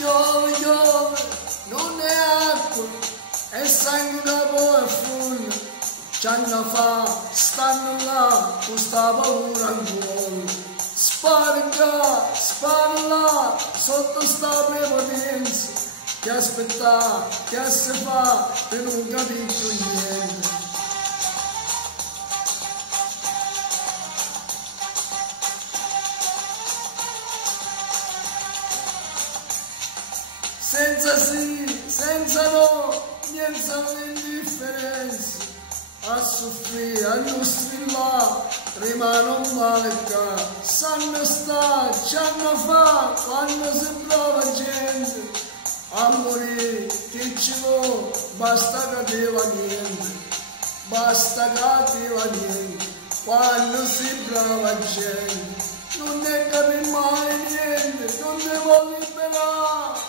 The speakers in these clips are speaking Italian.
Piove, piove, non è acqua, è sangue da poi full. C'hanno fa, stanno là, con sta paura ancora. Spara là, sotto sta prepotenza. Che aspetta, che si fa, per non capire più niente. Senza sì, senza no, niente l'indifferenza, a soffrire, a non strillare, rimane un male che sanno sta, c'hanno fa, quando si trova gente, a morire, che ci vuole, basta cadeva niente, basta cadeva niente, quando si brava gente, non ne capi mai niente, non ne vuole liberare.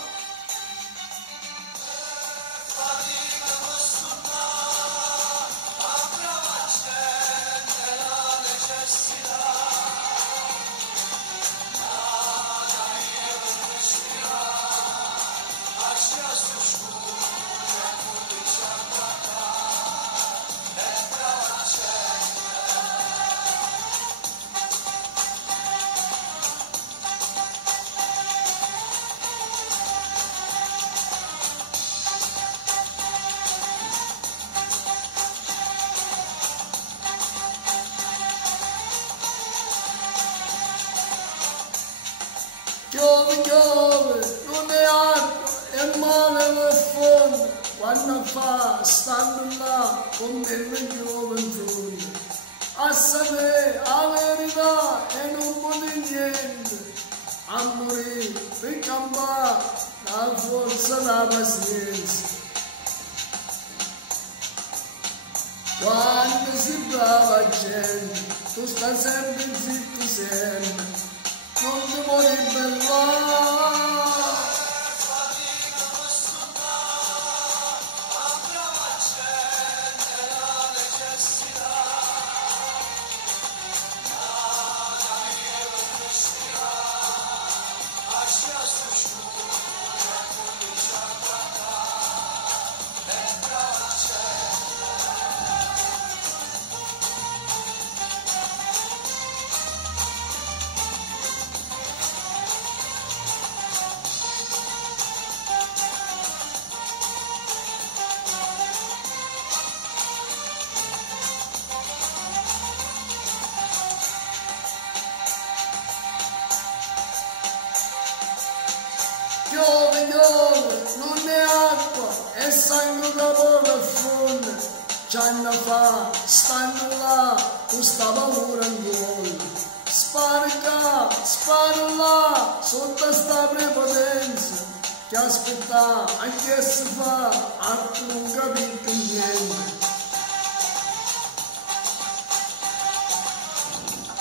Piove, piove, non è acqua, è male le fonte, quando fa, stanno là, con delle piove in fronte. A sapere la verità e non può dire niente, a morire, per campare, la forza della pazienza. Quando si brava gente, tu stai sempre zitto sempre. Non ti puoi ribellare. Fatica questo mare, a brava gente la necessità. Nada lieve respirare, lascia sto scuro, comincia a guardare, è brava gente. Piove, piove, non è acqua, è sangue da povero e fonte. C'hanno fa, stanno là, con sta paura ancora. Spara là, sotto sta prepotenza. Che aspetta, anche si fa, a tu non capi più niente.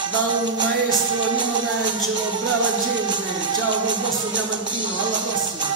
Da un maestro Nino D'Angelo, brava gente, ciao dal vostro Diamantino, alla prossima!